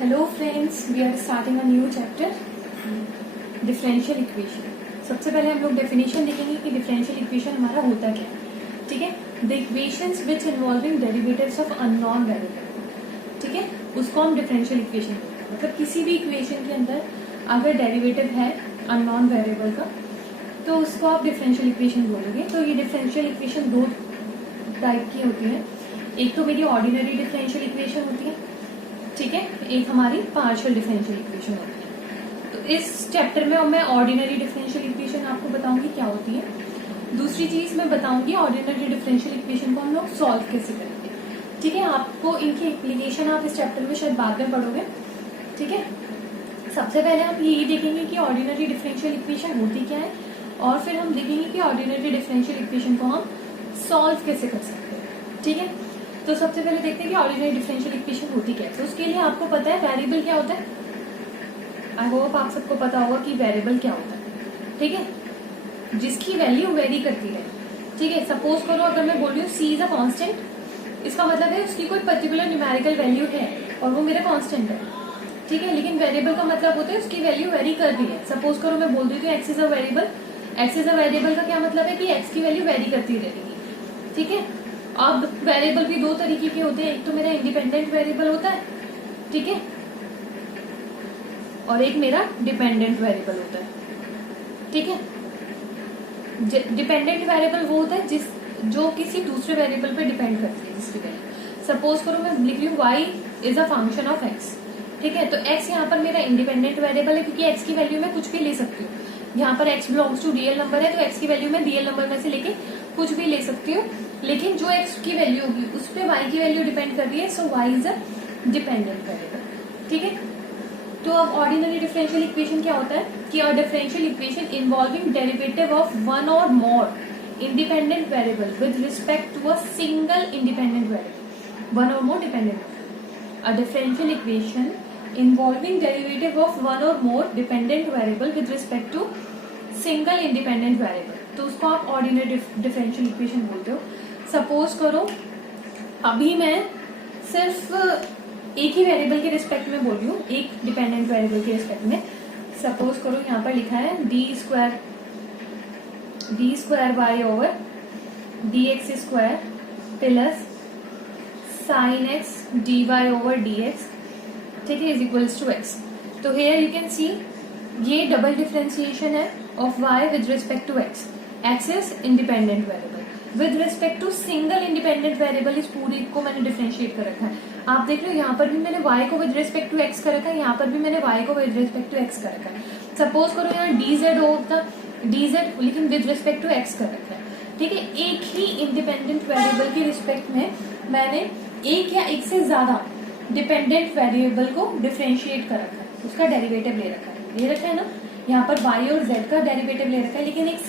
Hello friends, we are starting a new chapter differential equation. सबसे पहले हम लोग डेफिनेशन देखेंगे कि डिफरेंशियल इक्वेशन हमारा होता क्या है। ठीक है, the equations which involving derivatives of unknown variable. ठीक है, उसको हम डिफरेंशियल इक्वेशन बोलते हैं। मतलब किसी भी इक्वेशन के अंदर अगर डेरिवेटिव है अननोन वेरिएबल का तो उसको आप डिफरेंशियल इक्वेशन बोलोगे। तो ये डिफरेंशियल इक्वेशन दो टाइप की होती है। एक तो मेरी ऑर्डिनरी डिफरेंशियल इक्वेशन होती है, ठीक है, एक हमारी पार्शियल डिफरेंशियल इक्वेशन होती है। तो इस चैप्टर में मैं ऑर्डिनरी डिफरेंशियल इक्वेशन आपको बताऊंगी क्या होती है। दूसरी चीज मैं बताऊंगी ऑर्डिनरी डिफरेंशियल इक्वेशन को हम लोग सॉल्व कैसे करेंगे। ठीक है, आपको इनकी एप्लीकेशन आप इस चैप्टर में शायद बाद में पढ़ोगे। ठीक है, सबसे पहले हम यही देखेंगे कि ऑर्डिनरी डिफरेंशियल इक्वेशन होती क्या है और फिर हम देखेंगे कि ऑर्डिनरी डिफरेंशियल इक्वेशन को हम सॉल्व कैसे कर सकते हैं। ठीक है, तो सबसे पहले देखते हैं कि ऑर्डिनरी डिफरेंशियल इक्वेशन होती क्या है। तो उसके लिए आपको पता है वेरिएबल क्या होता है। आई होप आप सबको पता होगा कि वेरिएबल क्या होता है। ठीक है, जिसकी वैल्यू वेरी करती है। ठीक है, सपोज करो अगर मैं बोल रही हूँ सी इज अ कांस्टेंट, इसका मतलब है उसकी कोई पर्टिकुलर न्यूमेरिकल वैल्यू है और वो मेरा कांस्टेंट है। ठीक है, लेकिन वेरिएबल का मतलब होता है उसकी वैल्यू वेरी कर रही है। सपोज करो मैं बोल देती हूँ x is a variable. X is a variable का क्या मतलब है कि एक्स की वैल्यू वेरी करती रहेगी। ठीक है, अब वेरिएबल भी दो तरीके के होते हैं। एक तो मेरा इंडिपेंडेंट वेरिएबल होता है, ठीक है, और एक मेरा डिपेंडेंट वेरिएबल होता है। ठीक है, डिपेंडेंट वेरिएबल वो होता है जो किसी दूसरे वेरिएबल पे डिपेंड करती है, जिसकी वैल्यू सपोज करो मैं लिख रही हूँ y is a function of x। ठीक है, तो x यहाँ पर मेरा इंडिपेंडेंट वेरिएबल है क्योंकि x की वैल्यू में कुछ भी ले सकती हूँ। यहाँ पर x belongs to real number है तो x की वैल्यू में रियल नंबर में से लेके कुछ भी ले सकती हूँ, लेकिन जो x की वैल्यू होगी उस पर y की वैल्यू डिपेंड कर रही है। सो y is a dependent variable. ठीक है, तो अब ऑर्डिनरी डिफरेंशियल इक्वेशन क्या होता है कि differential equation involving derivative of one or more independent variable with respect to a single independent variable. One or more dependent, a differential equation involving derivative of one or more dependent variable with respect to single independent variable। तो उसको आप ordinary differential equation बोलते हो। Suppose करो अभी मैं सिर्फ एक ही वेरिएबल के रिस्पेक्ट में बोल रही हूँ, एक डिपेंडेंट वेरिएबल के रिस्पेक्ट में। सपोज करो यहाँ पर लिखा है D square Y over D x square plus sine x D Y over D x, ठीक है, इज इक्वल्स टू एक्स। तो हेयर यू कैन सी ये डबल डिफरेंशिएशन है of y with respect to x। x is independent variable with respect to single independent variable. इस पूरी को मैंने differentiate कर रखा है। आप देख लो यहाँ पर भी मैंने y को विद रिस्पेक्ट टू x कर रखा है, यहाँ पर भी मैंने y को विद रिस्पेक्ट टू x कर रखा है। सपोज करो यहाँ dz होता dz लेकिन विद रिस्पेक्ट टू x कर रखा है। ठीक है, एक ही इंडिपेंडेंट वेरिएबल के रिस्पेक्ट में मैंने एक या एक से ज्यादा डिपेंडेंट वेरिएबल को डिफरेंशिएट कर रखा है, उसका डेरिवेटिव ले रखा है ना। यहाँ पर y और z का डेरिवेटिव ले रखा है, लेकिन एक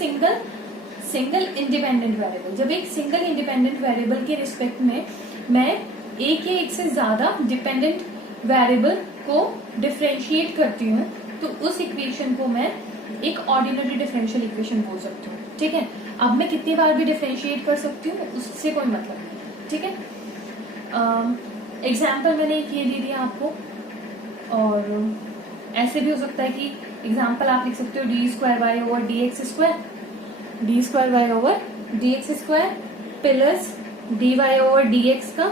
सिंगल इंडिपेंडेंट वेरिएबल। जब एक सिंगल इंडिपेंडेंट वेरिएबल के रिस्पेक्ट में मैं एक या एक से ज्यादा डिपेंडेंट वेरिएबल को डिफरेंशिएट करती हूँ तो उस इक्वेशन को मैं एक ऑर्डिनरी डिफरेंशियल इक्वेशन बोल सकती हूँ। ठीक है, अब मैं कितनी बार भी डिफरेंशिएट कर सकती हूँ उससे कोई मतलब नहीं। ठीक है, एग्जाम्पल मैंने एक ये दे दिया आपको, और ऐसे भी हो सकता है कि एग्जाम्पल आप लिख सकते हो d square Y over D x square, d square Y over D x square plus D Y over D x का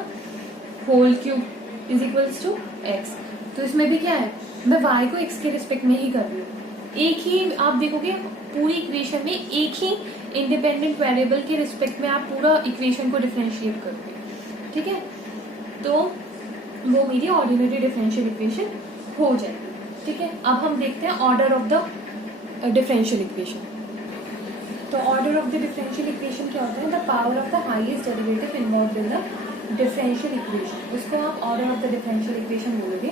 whole cube is equals to x. तो इसमें भी क्या है, मैं y को x के रिस्पेक्ट में ही कर रही हूँ। एक ही आप देखोगे पूरी इक्वेशन में एक ही इंडिपेंडेंट वेरिएबल के रिस्पेक्ट में आप पूरा इक्वेशन को डिफरेंशिएट करोगे। ठीक है, तो वो मेरी ऑर्डिनरी डिफरेंशियल इक्वेशन हो जाएगी। ठीक है, अब हम देखते हैं order of the differential equation. तो order of the differential equation क्या होता है, the power of the highest derivative involved in the differential equation, उसको आप order of the differential equation बोलोगे।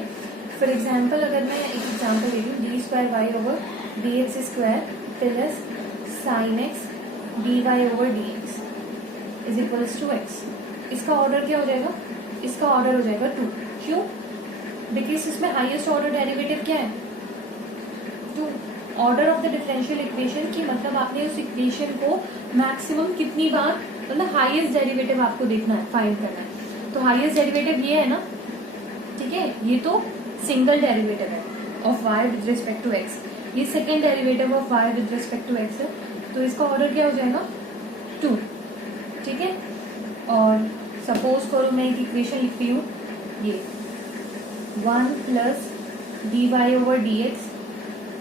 फॉर एग्जाम्पल अगर मैं एक एग्जाम्पल दे रही हूँ d square Y over D x square plus sine x D Y over D x is equals to x. इसका ऑर्डर क्या हो जाएगा, इसका ऑर्डर हो जाएगा 2। क्यों, बिकॉज इसमें हाईएस्ट ऑर्डर डेरिवेटिव क्या है 2। Order of the differential equation की मतलब आपने उस इक्वेशन को मैक्सिमम कितनी बार, मतलब हाईएस्ट डेरिवेटिव आपको देखना है, फाइंड करना है। तो हाईएस्ट डेरिवेटिव ये है ना, ठीक है, ये तो सिंगल डेरिवेटिव है of y with respect to x, ये second derivative of y with respect to x है, तो इसका ऑर्डर क्या हो जाएगा 2, ठीक है। और सपोज करो मैं एक इक्वेशन लिखती हूँ, ये 1 plus D Y over D X,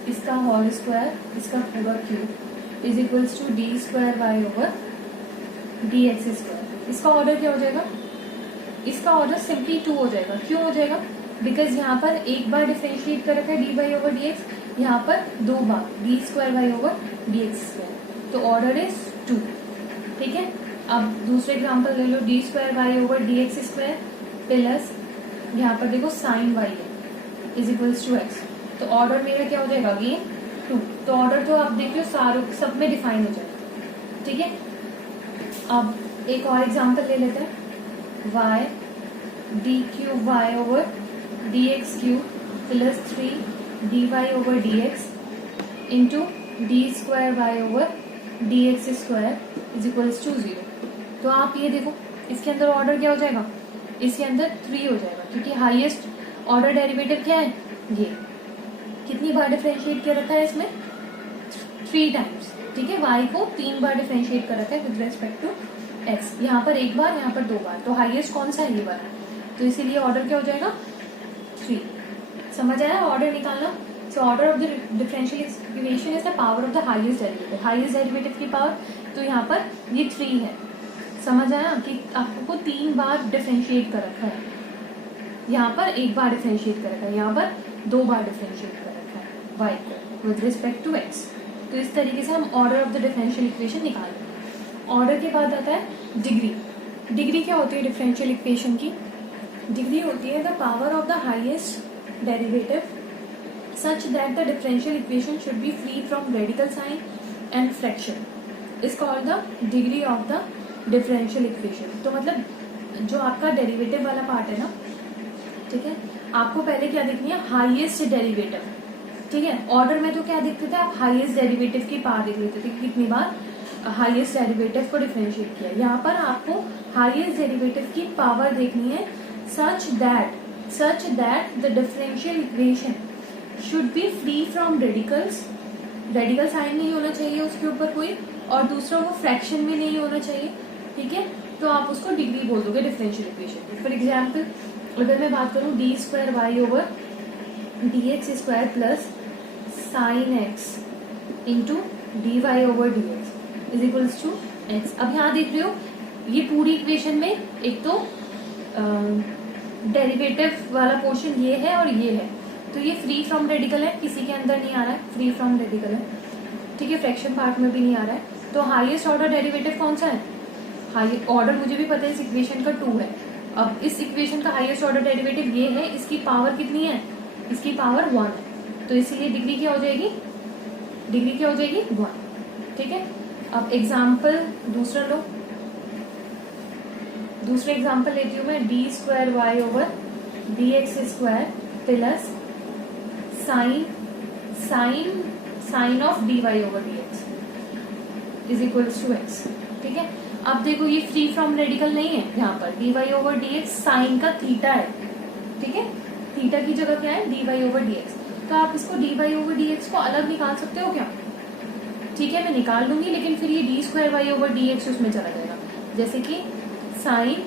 इसका होल स्क्वायर, इसका पूरा cube is equals to D square Y over D x square. इसका ऑर्डर क्या हो जाएगा, इसका ऑर्डर सिंपली 2 हो जाएगा। क्यों हो जाएगा, बिकॉज यहाँ पर एक बार डिफरेंशिएट कर रखा है d Y over D x, यहाँ पर 2 बार d square Y over D x square, तो ऑर्डर इज 2, ठीक है। अब दूसरे एग्जाम्पल ले लो, d square Y over D x square plus यहाँ पर देखो साइन वाई है इज इक्वल्स टू एक्स, तो ऑर्डर मेरा क्या हो जाएगा अगेन 2। तो ऑर्डर तो आप देख लो सारों सब में डिफाइन हो जाएगा, ठीक है। अब एक और एग्जाम्पल ले लेते हैं, y d cube y over D x cube plus 3 d Y over D x into d square Y over D x square is equals to 0। तो आप ये देखो इसके अंदर ऑर्डर क्या हो जाएगा, इसके अंदर 3 हो जाएगा, क्योंकि हाईएस्ट ऑर्डर डेरिवेटिव क्या है, ये कितनी बार डिफरेंशिएट किया रखा है इसमें 3 टाइम्स, ठीक है। y को 3 बार डिफरेंशिएट कर रखा है विद रेस्पेक्ट टू x, यहाँ पर 1 बार, यहाँ पर 2 बार, तो हाईएस्ट कौन सा है, ये वाला, तो इसीलिए ऑर्डर क्या हो जाएगा 3। समझ आया ऑर्डर निकालना। So order of the differential equation is the power of the highest derivative, highest derivative की पावर, तो यहाँ पर ये 3 है। समझ आया कि आपको 3 बार डिफरेंशिएट कर रखा है, यहाँ पर 1 बार डिफरेंशिएट कर रखा है, यहाँ पर 2 बार डिफरेंशिएट कर रखा है y को विद रिस्पेक्ट टू x। तो इस तरीके से हम order of the differential equation निकाल लेंगे। ऑर्डर के बाद आता है डिग्री। डिग्री क्या होती है डिफरेंशियल इक्वेशन की, डिग्री होती है the power of the highest derivative such that the differential equation should be free from radical sign and fraction, is called the degree of the differential equation. तो मतलब जो आपका डेरिवेटिव वाला part है ना, ठीक है, आपको पहले क्या देखनी है, हाईएस्ट डेरिवेटिव, ठीक है। ऑर्डर में तो क्या देखते थे आप, हाईएस्ट डेरिवेटिव की पावर देख लेते थे कि कितनी बार हाईएस्ट डेरिवेटिव को डिफरेंशिएट किया। यहाँ पर आपको हाईएस्ट डेरिवेटिव की पावर देखनी है such that the differential equation should be free from radicals, radical sign नहीं होना चाहिए उसके ऊपर कोई, और दूसरा वो फ्रैक्शन में नहीं होना चाहिए, ठीक है। तो आप उसको डिग्री बोल दोगे डिफरेंशियल इक्वेशन की। फॉर एग्जाम्पल अगर मैं बात करूं d square Y over D x square plus sine x into d Y over D x is equals to x. अब यहाँ देख रहे हो ये पूरी इक्वेशन में एक तो डेरिवेटिव वाला पोर्शन ये है और ये है, तो ये फ्री फ्रॉम रेडिकल है, किसी के अंदर नहीं आ रहा है, फ्री फ्रॉम रेडिकल है, ठीक है, फ्रैक्शन पार्ट में भी नहीं आ रहा है। तो हाईएस्ट ऑर्डर डेरिवेटिव कौन सा है, हाई ऑर्डर मुझे भी पता है इस इक्वेशन का 2 है। अब इस इक्वेशन का हाईएस्ट ऑर्डर डेरिवेटिव ये है, इसकी पावर कितनी है, इसकी पावर 1 है, तो इसीलिए डिग्री क्या हो जाएगी, डिग्री क्या हो जाएगी 1, ठीक है। अब एग्जाम्पल दूसरा लो, दूसरा एग्जाम्पल लेती हूँ मैं, d square Y over D x square plus sine of d Y over D x is equals to x, ठीक है। अब देखो ये फ्री फ्रॉम रेडिकल नहीं है, यहाँ पर d Y over D x sine का थीटा है, ठीक है, थीटा की जगह क्या है d Y over D x, तो आप इसको d Y over D x को अलग निकाल सकते हो क्या, ठीक है, मैं निकाल लूंगी, लेकिन फिर ये d square Y over D x उसमें चला जाएगा, जैसे कि sine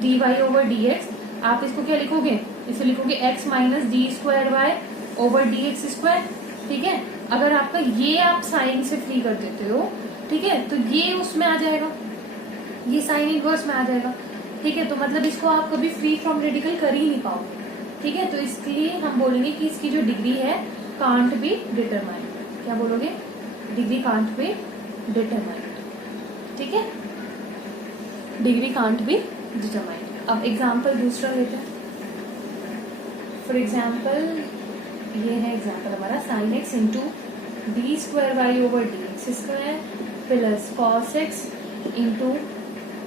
d Y over D x, आप इसको क्या लिखोगे, इसे लिखोगे x minus d square Y over D x square, ठीक है। अगर आपका ये आप साइन से फ्री कर देते हो, ठीक है, तो ये उसमें आ जाएगा, ये साइन इनवर्स में आ जाएगा, ठीक है। तो मतलब इसको आप कभी फ्री फ्रॉम रेडिकल कर ही नहीं पाओगे, ठीक है। तो इसलिए हम बोलेंगे कि इसकी जो डिग्री है कांट बी डिटरमाइंड, क्या बोलोगे, डिग्री कांट बी डिटरमाइंड, ठीक है, डिग्री कांट बी डिटरमाइंड। अब एग्जाम्पल दूसरा लेते हैं, फॉर एग्जाम्पल ये है एग्जाम्पल हमारा, sine x into d square Y over D x square plus cos x into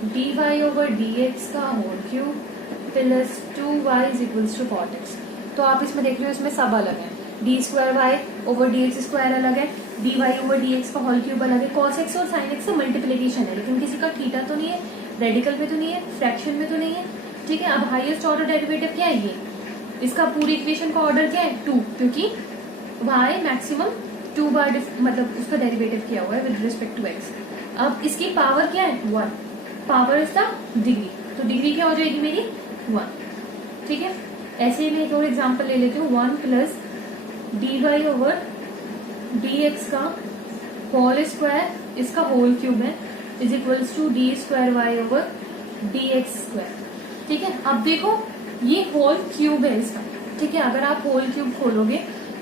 d Y over D x का whole cube plus 2y is equals to cot x. तो आप इसमें देख रहे हो इसमें सब अलग है, D square Y over D x square अलग है, d Y over D x का होल क्यूब अलग है, कॉस एक्स और साइन एक्स का मल्टीप्लीकेशन है, लेकिन किसी का थीटा तो नहीं है, रेडिकल में तो नहीं है, फ्रैक्शन में तो नहीं है, ठीक है। अब हाईएस्ट ऑर्डर डेरिवेटिव क्या है, ये इसका पूरी इक्वेशन का ऑर्डर क्या है 2, क्योंकि y मैक्सिमम 2 बार मतलब उसका डेरिवेटिव किया हुआ है विद रिस्पेक्ट टू x। अब इसकी पावर क्या है 1, पावर इज द डिग्री, तो डिग्री क्या हो जाएगी मेरी 1। ठीक है, ऐसे ही मैं एक और एग्जांपल ले लेती हूँ, 1 plus D Y over D x का होल स्क्वायर, इसका होल क्यूब है, is equals to D square Y over D x square. ठीक है, अब देखो ये होल क्यूब है इसका। ठीक है, अगर आप होल क्यूब खोलोगे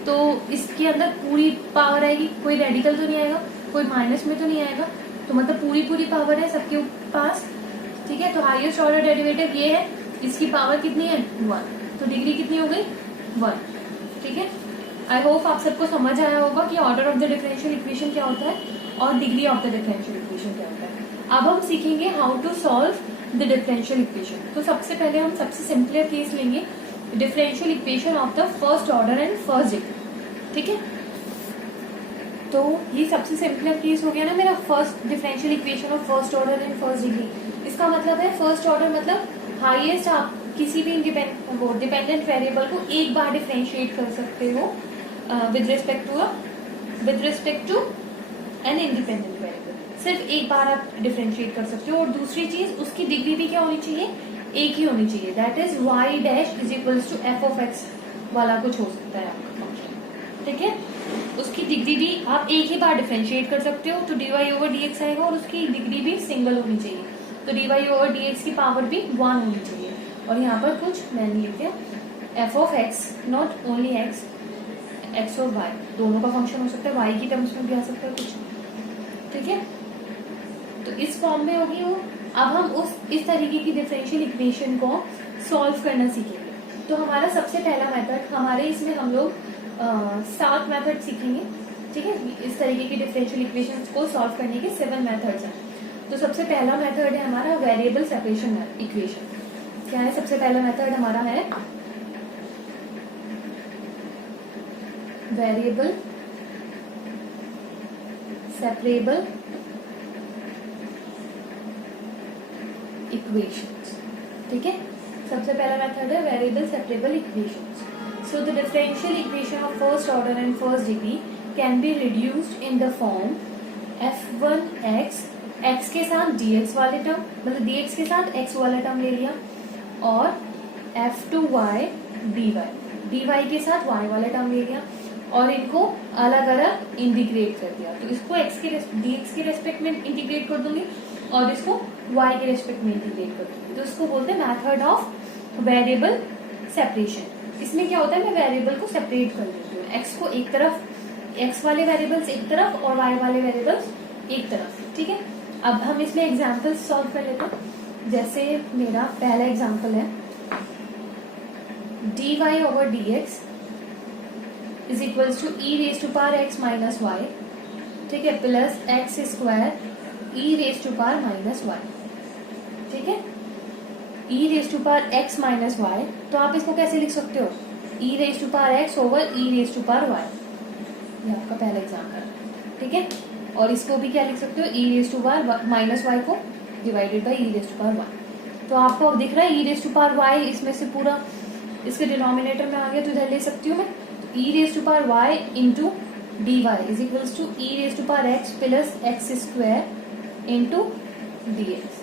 तो इसके अंदर पूरी पावर आएगी, कोई रेडिकल तो नहीं आएगा, कोई माइनस में तो नहीं आएगा, तो मतलब पूरी पावर है सबके पास। ठीक है, तो हाईएस्ट ऑर्डर डेरिवेटिव ये है, इसकी पावर कितनी है 1, तो डिग्री कितनी हो गई 1। ठीक है, आई होप आप सबको समझ आया होगा कि order of the differential equation क्या होता है और degree of the differential equation क्या होता है। अब हम सीखेंगे how to solve the differential equation. तो सबसे पहले हम सबसे सिंपलर केस लेंगे, differential equation of the first order and first degree. ठीक है, तो ये सबसे सिंपलर केस हो गया ना मेरा, first differential equation of first order and first degree. इसका मतलब है फर्स्ट ऑर्डर मतलब हाईएस्ट, आप किसी भी डिपेंडेंट वेरिएबल को एक बार डिफरेंशिएट कर सकते हो with respect to an independent variable, सिर्फ एक बार आप डिफरेंशिएट कर सकते हो। और दूसरी चीज, उसकी डिग्री भी क्या होनी चाहिए, एक ही होनी चाहिए, that is y dash is equals to f of x वाला कुछ हो सकता है आपका फंक्शन। ठीक है, उसकी डिग्री भी आप एक ही बार डिफरेंशिएट कर सकते हो, तो dy ओवर dx आएगा, और उसकी डिग्री भी सिंगल होनी चाहिए, तो dy ओवर dx की पावर भी 1 होनी चाहिए। और यहाँ पर कुछ मैंने लिखते हैं F of x, not only x, x और वाई दोनों का फंक्शन हो सकता है, वाई की टर्म्स में भी आ सकता है कुछ। ठीक है, तो इस फॉर्म में होगी वो। अब हम इस तरीके की डिफरेंशियल इक्वेशन को सॉल्व करना सीखेंगे। तो हमारा सबसे पहला मेथड, हमारे इसमें हम लोग 7 मेथड सीखेंगे। ठीक है, इस तरीके की डिफरेंशियल इक्वेशन को सॉल्व करने के 7 मेथड्स हैं। तो सबसे पहला मेथड है हमारा वेरिएबल सेपरेशन इक्वेशन। क्या है सबसे पहला मेथड हमारा है वेरिएबल सेपरेबल इक्वेशंस। ठीक है, सबसे पहला मेथड है variable separable equations. So the differential equation of first order and first degree can be reduced in the form f1x, x के साथ dx वाले टर्म, मतलब dx के साथ x वाला टर्म ले लिया, और f2y dy, dy के साथ y वाला टर्म ले लिया, और इनको अलग अलग इंटीग्रेट कर दिया। तो इसको dx के रेस्पेक्ट में इंटीग्रेट कर दूंगी और इसको y के रेस्पेक्ट में इंटीग्रेट कर दूंगी, तो इसको बोलते हैं मेथड ऑफ वेरिएबल सेपरेशन। इसमें क्या होता है, मैं वेरिएबल को सेपरेट कर देती हूँ, x को एक तरफ, x वाले वेरिएबल्स एक तरफ और y वाले वेरिएबल्स एक तरफ। ठीक है, अब हम इसमें एग्जाम्पल्स सॉल्व कर लेते हैं। जैसे मेरा पहला एग्जाम्पल है dy over dx is equals to e raise to power x minus y, ठीक है, plus x square e raise to power minus y. ठीक है, e raise to power x minus y, तो आप इसको कैसे लिख सकते हो, e raise to power x over e raise to power y। ये आपका पहला एग्जाम्पल है। ठीक है, और इसको भी क्या लिख सकते हो, e raise to power minus y को divided by e raise to power y। तो आपको अब दिख रहा है e raise to power y, इसमें से पूरा इसके डिनोमिनेटर में आ गया, तो इधर ले सकती हूँ मैं, e raise to power y into d y is equals to e raise to power x plus x square into d x.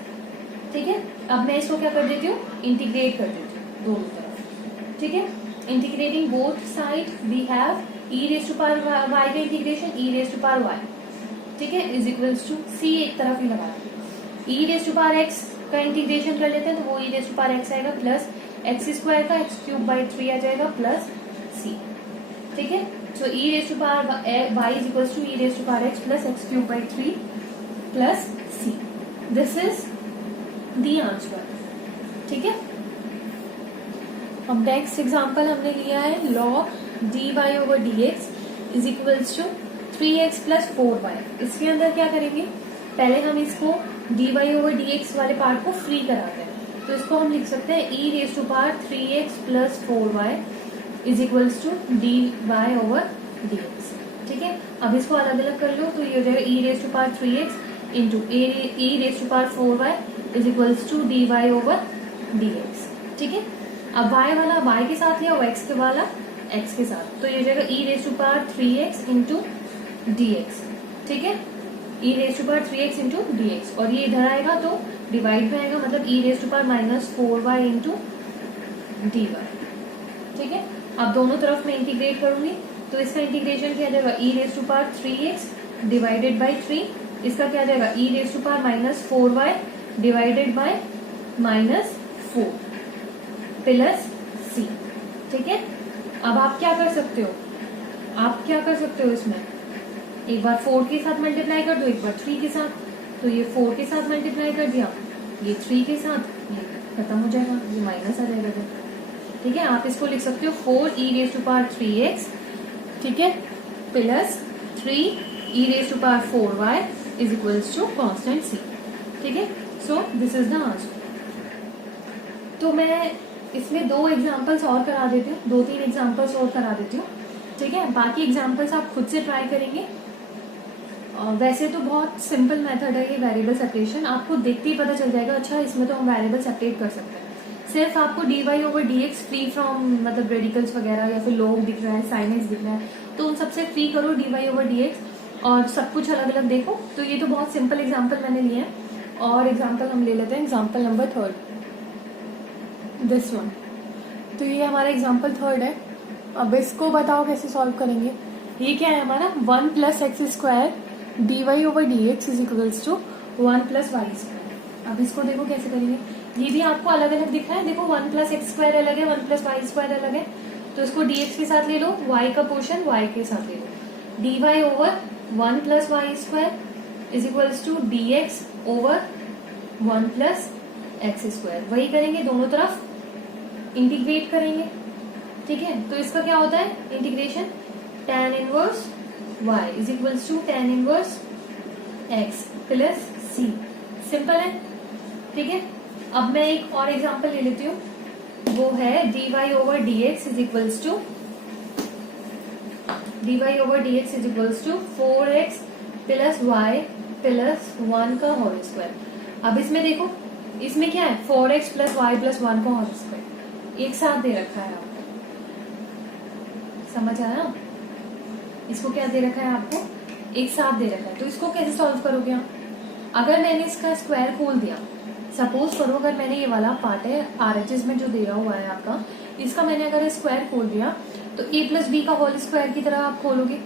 ठीक है, अब मैं इसको क्या कर देती हूँ, इंटीग्रेट कर देती हूँ दोनों तरफ। ठीक है, integrating both side we have e raise to power y का integration e raise to power y। ठीक है, इज इक्वल्स टू c एक तरफ ही लगा, e raise to power x का इंटीग्रेशन कर लेते हैं, तो वो e raise to power x आएगा, प्लस एक्स स्क्वायर का एक्स क्यूब बाई 3 आ जाएगा, प्लस c। ठीक है, so e raise to power y is equals to e raise to power x plus x cube by 3 plus c। This is the answer. ठीक है, अब next example हमने लिया है log dy over dx is equals to 3x plus 4y। इसके अंदर क्या करेंगे, पहले हम इसको dy ओवर dx वाले पार्ट को फ्री कराते हैं, तो इसको हम लिख सकते हैं e raise to power 3x plus 4y is equals to dy over dx। ठीक है, अब इसको अलग अलग कर लो, तो ये हो जाएगा e raise to power 3x into e raise to power 4y is equals to dy over dx। ठीक है, अब y वाला y के साथ या x के वाला x के साथ, तो ये जाएगा e raise to power 3x into dx, ठीक है, e raise to power 3x into dx, और ये इधर आएगा तो डिवाइड में आएगा, मतलब e raise to power minus 4y into dy, ठीक है। अब दोनों तरफ मैं इंटीग्रेट करूंगी तो इसका इंटीग्रेशन क्या जाएगा, e raise to power 3x divided by 3, इसका क्या जाएगा e raise to power minus 4y divided by minus 4 plus c, ठीक है। अब आप क्या कर सकते हो, आप क्या कर सकते हो, इसमें एक बार 4 के साथ मल्टीप्लाई कर दो, एक बार 3 के साथ, तो ये 4 के साथ मल्टीप्लाई कर दिया, ये 3 के साथ, ये खत्म हो जाएगा, ये माइनस आ जाएगा, ठीक है। आप इसको लिख सकते हो 4 e raise to power 3x, ठीक है, plus 3 e raise to power 4y is equals to constant c, ठीक है। So this is the answer. तो मैं इसमें 2 एग्जांपल्स और करा देती हूँ, 2-3 एग्जांपल्स और करा देती हूँ, ठीक है। बाकी एग्जांपल्स आप खुद से ट्राई करेंगे। वैसे तो बहुत सिंपल मेथड है ये वेरिएबल सेपरेशन, आपको देखते ही पता चल जाएगा, अच्छा इसमें तो हम वेरिएबल सेपरेट कर सकते हैं। सिर्फ आपको dy over dx free from मतलब रेडिकल्स वगैरह या फिर log दिख रहा है, sin x दिख रहा है, तो उन सबसे फ्री करो dy ओवर dx और सब कुछ अलग अलग देखो। तो ये तो बहुत सिंपल एग्जांपल मैंने लिए हैं, और एग्जांपल हम ले लेते हैं एग्जांपल नंबर 3, दिस वन। तो ये हमारा एग्जांपल 3 है। अब इसको बताओ कैसे सॉल्व करेंगे। ये क्या है हमारा 1 plus x square dy over dx is equals to 1 plus y square. अब इसको देखो कैसे करेंगे, ये भी आपको अलग अलग दिख रहा है, देखो 1 प्लस एक्स स्क्वायर अलग है, 1 प्लस वाई स्क्वायर अलग है, तो इसको dx के साथ ले लो, y का पोर्शन y के साथ ले लो, dy over 1 plus y square is equals to dx over 1 plus x square. वही करेंगे, दोनों तरफ इंटीग्रेट करेंगे, ठीक है। तो इसका क्या होता है integration, tan inverse y is equals to tan inverse x plus c, simple है, ठीक है। अब मैं एक और एग्जांपल ले लेती हूँ, वो है dy over dx is equals to two 4x plus y plus 1 का होल स्क्वायर। अब इसमें देखो, इसमें क्या है 4x प्लस वाई प्लस 1 का होल स्क्वायर एक साथ दे रखा है आपको, समझ आया। इसको क्या दे रखा है आपको, एक साथ दे रखा है। तो इसको कैसे सॉल्व करोगे आप, अगर मैंने इसका स्क्वायर खोल दिया, सपोज करो अगर मैंने ये वाला पार्ट है RHS में जो दे रहा हुआ है आपका, इसका मैंने अगर स्क्वायर खोल दिया तो a प्लस बी का होल स्क्वायर की तरह आप खोलोगे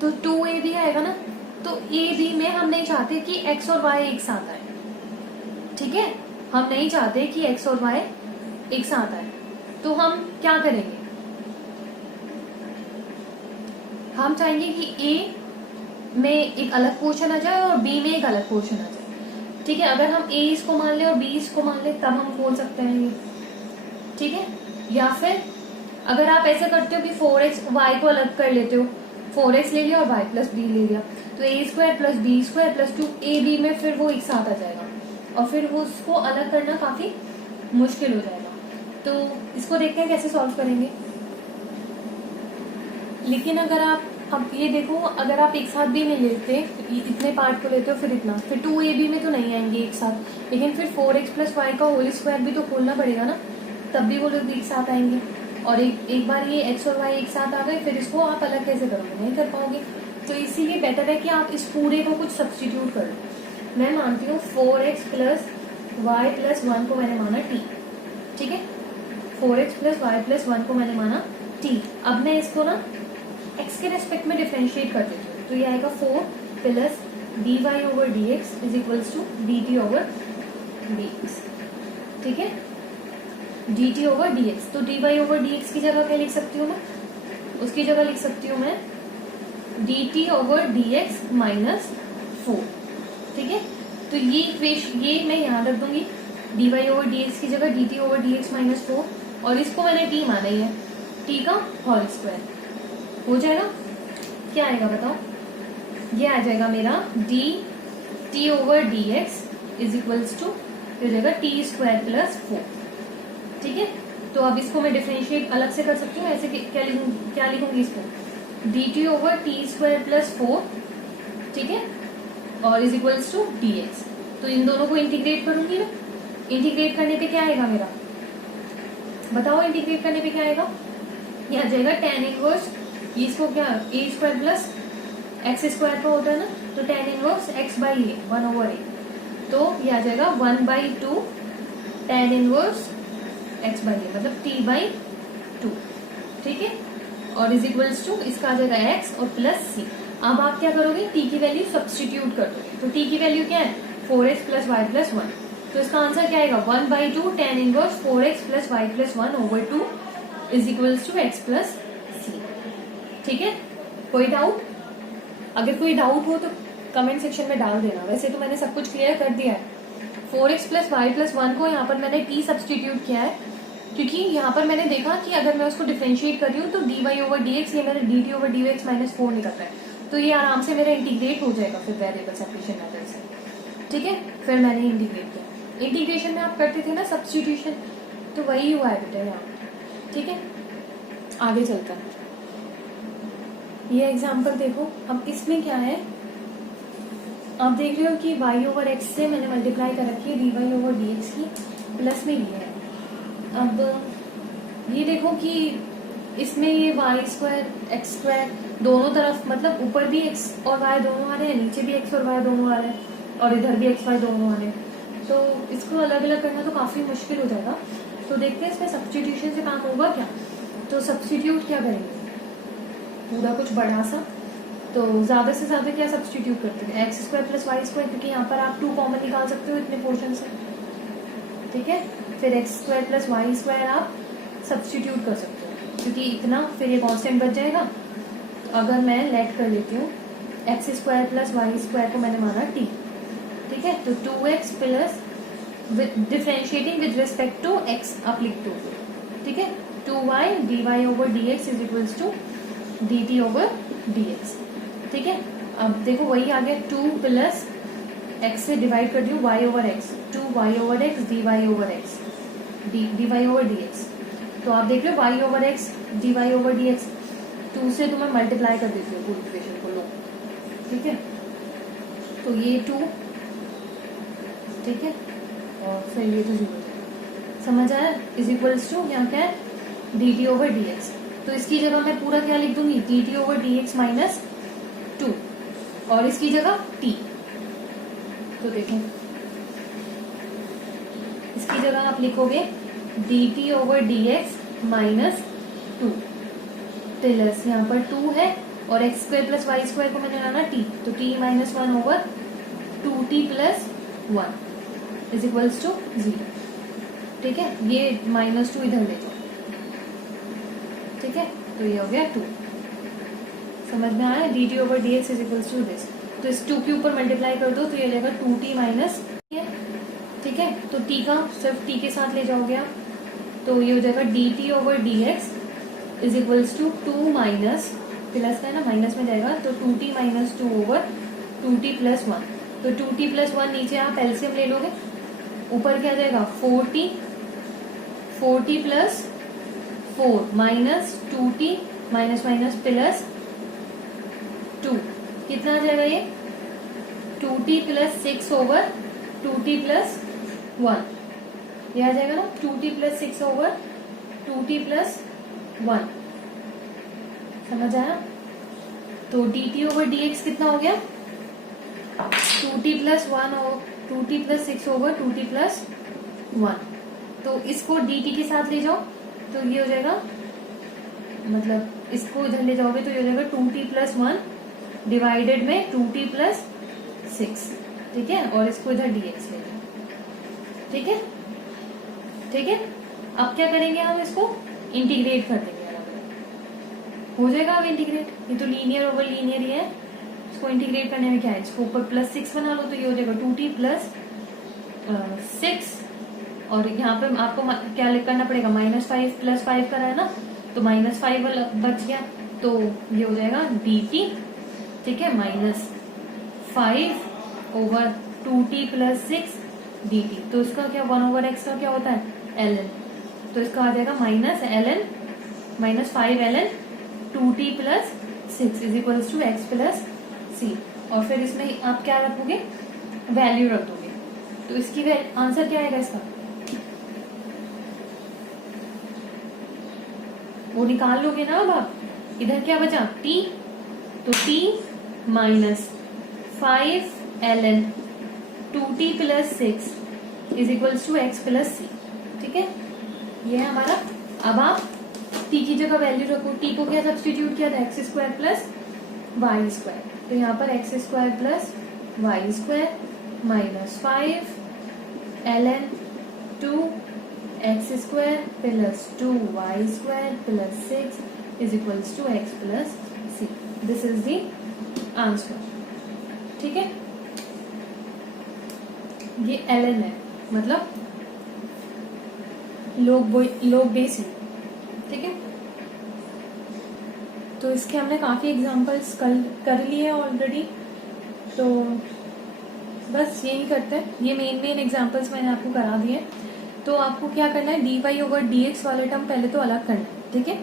तो 2ab आएगा ना। तो ab में हम नहीं चाहते कि x और y एक साथ आए, ठीक है, हम नहीं चाहते कि x और y एक साथ आए, तो हम क्या करेंगे, हम चाहेंगे कि a में एक अलग पोर्शन आ जाए और b में एक अलग पोर्शन आ जाए, ठीक है। अगर हम a इसको मान ले और b इसको मान ले तब हम खोल सकते हैं ये, ठीक है। या फिर अगर आप ऐसे करते हो कि 4x y को अलग कर लेते हो, 4x ले लिया और y प्लस b ले लिया, तो a square plus b square plus 2ab में फिर वो एक साथ आ जाएगा और फिर वो उसको अलग करना काफी मुश्किल हो जाएगा। तो इसको देखते हैं कैसे सॉल्व करेंगे। लेकिन अगर आप अब ये देखो, अगर आप एक साथ भी नहीं लेते, इतने पार्ट को लेते हो फिर इतना, फिर 2ab में तो नहीं आएंगे एक साथ, लेकिन फिर 4x प्लस वाई का होल स्क्वायर भी तो खोलना पड़ेगा ना, तब भी वो लोग एक साथ आएंगे। और एक बार ये x और y एक साथ आ गए, फिर इसको आप अलग कैसे करोगे, नहीं कर पाओगे। तो इसीलिए बेटर है कि आप इस पूरे को कुछ सब्सटीट्यूट कर लो। मैं मानती हूँ 4x प्लस वाई प्लस 1 को मैंने माना t, ठीक है, 4x प्लस वाई प्लस 1 को मैंने माना t। अब मैं इसको ना x के रेस्पेक्ट में डिफरेंशिएट कर देती हूँ, तो ये आएगा 4 plus dy over dx is equals to dt over dx, ठीक है, dt ओवर dx। तो dy ओवर dx की जगह क्या लिख सकती हूँ मैं, उसकी जगह लिख सकती हूँ मैं dt ओवर dx माइनस 4, ठीक है। तो ये इक्वेशन ये मैं यहाँ रख दूंगी, dy ओवर dx की जगह dt ओवर dx माइनस 4, और इसको मैंने t माना ही है, t का होल स्क्वायर हो जाएगा। क्या आएगा बताओ, ये आ जाएगा मेरा dt over dx is equals to हो जाएगा t स्क्वायर प्लस 4, ठीक है। तो अब इसको मैं डिफरेंशिएट अलग से कर सकती हूँ, ऐसे क्या लिखूंगी इसको, dt over T square plus 4, ठीक है, और इज इक्वल्स टू dx। तो इन दोनों को इंटीग्रेट करूंगी मैं, इंटीग्रेट करने पे क्या आएगा मेरा बताओ इंटीग्रेट करने पे क्या आएगा, यहाँ जाएगा tan इनवर्स, इसको क्या ए स्क्वायर प्लस एक्स स्क्वायर का होता है ना, तो tan inverse x by A 1/a, तो ये आ जाएगा 1/2 tan इनवर्स x बाई ए, मतलब t बाई 2, ठीक है, और इज इक्वल्स टू इसका आ जाएगा x और प्लस c। अब आप क्या करोगे, t की वैल्यू सब्सटीट्यूट कर दोगे, तो t की वैल्यू क्या है 4x प्लस वाई प्लस 1, तो इसका आंसर क्या आएगा 1/2 tan inverse 4x plus y plus 1/2 is equals to x plus c। ठीक है, कोई डाउट? अगर कोई डाउट हो तो कमेंट सेक्शन में डाल देना, वैसे तो मैंने सब कुछ क्लियर कर दिया है। 4x प्लस वाई प्लस 1 को यहाँ पर मैंने t सब्सटीट्यूट किया है, क्योंकि यहाँ पर मैंने देखा कि अगर मैं उसको डिफरेंशिएट कर रही हूँ तो dy/dx ये मेरा dt/dx माइनस 4 निकल रहा है, तो ये आराम से मेरा इंटीग्रेट हो जाएगा फिर वेरिएबल सेपरेशन मेथड से। ठीक है, फिर मैंने इंटीग्रेट किया, इंटीग्रेशन में आप करते थे ना सब्सटीट्यूशन, तो वही हुआ है बेटा यहाँ। ठीक है, आगे चलता है, ये एग्जाम्पल देखो। अब इसमें क्या है, आप देख रहे हो कि y/x से मैंने मल्टीप्लाई कर रखी है dy/dx की, प्लस में ये है। अब ये देखो कि इसमें ये वाई स्क्वायर एक्स स्क्वायर दोनों तरफ, मतलब ऊपर भी x और y दोनों आ रहे हैं, नीचे भी x और y दोनों आ रहे हैं, और इधर भी x y दोनों आ रहे हैं, तो इसको अलग अलग करना तो काफी मुश्किल हो जाएगा। तो देखते हैं इसमें सब्सटीट्यूशन से काम होगा क्या। तो सब्सटीट्यूट क्या करेंगे, पूरा कुछ बड़ा सा, तो ज्यादा से ज्यादा क्या सब्सटीट्यूट करते हैं x square plus y square, क्योंकि यहाँ पर आप 2 कॉमन निकाल सकते हो इतने पोर्शन से। ठीक है, फिर x square plus y square आप सब्सटीट्यूट कर सकते हो, क्योंकि इतना फिर ये कांस्टेंट बच जाएगा। तो अगर मैं लेट कर लेती हूँ x square plus y square को मैंने माना t, ठीक है, तो 2x plus differentiating with respect to x आप लिख दो, ठीक है, 2y dy/dx is equals to dt/dx। ठीक है, अब देखो वही आ गया 2 प्लस x से डिवाइड कर दियो y/x, 2y/x dy/x dy/dx। तो आप देख रहे हो y/x dy/dx 2 से तो मैं मल्टीप्लाई कर देती हूँ पूरी इक्वेशन को, लो, ठीक है, तो ये 2, ठीक है, और फिर ये तो 0, समझ आया, इज इक्वल्स टू यहाँ क्या है dt/dx। तो इसकी जगह मैं पूरा क्या लिख दूंगी dt/dx माइनस 2, और इसकी जगह t। तो देखो इसकी जगह आप लिखोगे dt/dx माइनस 2 प्लस यहाँ पर 2 है, और x square plus y square को मैंने लाना t, तो t minus 1/2t plus 1 is equals to 0। ठीक है, ये -2 इधर ले जाओ, ठीक है, तो ये हो गया 2। समझ में आया, dt/dx is equals to this, तो इस 2 के ऊपर मल्टीप्लाई कर दो तो ये जाएगा 2t माइनस, ठीक है, तो t का सिर्फ t के साथ ले जाओगे आप, तो ये हो जाएगा dt/dx is equals to 2 minus, plus का है ना माइनस में जाएगा, तो 2t माइनस 2/2t प्लस 1, तो 2t प्लस 1 नीचे आप एलसीएम ले लोगे, ऊपर क्या जाएगा 4t plus 4 minus 2t minus minus plus 2, कितना आ जाएगा ये 2t प्लस 6/2t प्लस 1, ये आ जाएगा ना 2t प्लस 6/2t प्लस 1। समझ आया, तो dt/dx कितना हो गया 2t प्लस 1 और 2t प्लस 6/2t प्लस 1, तो इसको dt के साथ ले जाओ तो ये हो जाएगा, मतलब इसको इधर ले जाओगे तो ये हो जाएगा 2t प्लस 1 डिवाइडेड में 2t प्लस 6, ठीक है, और इसको इधर dx ले जाओ, ठीक है, ठीक है। अब क्या करेंगे, हम इसको इंटीग्रेट कर देंगे, हो जाएगा अब इंटीग्रेट, ये तो लीनियर ओवर लीनियर ही है, इसको इंटीग्रेट करने में क्या है, इसको ऊपर प्लस 6 बना लो तो ये हो जाएगा 2t प्लस 6, और यहाँ पे आपको क्या करना पड़ेगा -5 प्लस 5 करा है ना, तो -5 बच गया, तो ये हो जाएगा dt, ठीक है, -5/2t प्लस 6 dt, तो इसका क्या 1/x का क्या होता है ln, तो इसका आ जाएगा -5ln 2t plus 6 is equals to x plus c, और फिर इसमें आप क्या रखोगे वैल्यू रख दोगे, तो इसकी आंसर क्या आएगा इसका वो निकाल लोगे ना अब आप। इधर क्या बचा t, तो t minus 5ln 2t plus 6 is equals to x plus c. ठीक है, ये है हमारा। अब आप t की जगह वैल्यू रखो, t को क्या सब्सटीट्यूट किया था, x square plus y square, तो यहाँ पर x square plus y square minus 5ln 2x square plus 2y square plus 6 is equals to x plus c. This is the answer. ठीक है, ये ln है, मतलब लोग बेस है। ठीक है, तो इसके हमने काफी एग्जांपल्स कर लिए ऑलरेडी, तो बस यही करते हैं। ये मेन एग्जांपल्स मैंने आपको करा दिए। तो आपको क्या करना है, dy ओवर dx वाले टर्म पहले तो अलग करना है। ठीक है,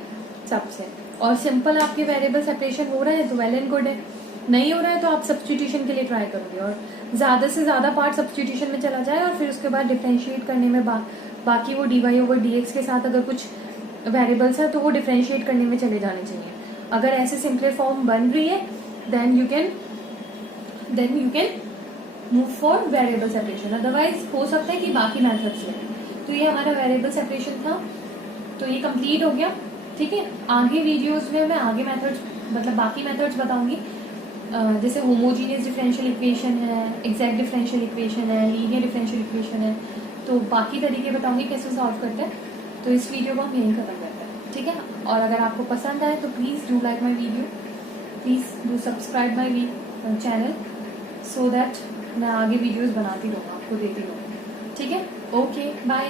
सबसे। और सिंपल आपके वेरिएबल सेपरेशन हो रहा है तो वेल एंड गुड है, नहीं हो रहा है तो आप सब्सटीट्यूशन के लिए ट्राई करोगे, और ज्यादा से ज्यादा पार्ट सब्सटीट्यूशन में चला जाए, और फिर उसके बाद डिफरेंशिएट करने में बाकी वो dy ओवर dx के साथ अगर कुछ वेरिएबल्स है तो वो डिफरेंशिएट करने में चले जाने चाहिए। अगर ऐसे सिंपल फॉर्म बन रही है then you can move for variable separation, otherwise हो सकता है कि बाकी मेथड्स लें। तो ये हमारा वेरिएबल सेपरेशन था, तो ये कंप्लीट हो गया। ठीक है, आगे वीडियोस में मैं आगे मेथड्स, मतलब बाकी मेथड्स बताऊंगी, जैसे होमोजीनियस डिफरेंशियल इक्वेशन है, एग्जैक्ट डिफरेंशियल इक्वेशन है, लीनियर डिफरेंशियल इक्वेशन है, तो बाकी तरीके बताऊंगी कैसे सॉल्व करते हैं। तो इस वीडियो को हम यहीं खत्म करते हैं। ठीक है, और अगर आपको पसंद आए तो please do like my video, please do subscribe my channel, so that मैं आगे वीडियोस बनाती रहूँ, आपको देती रहूँ। ठीक है, ओके, बाय।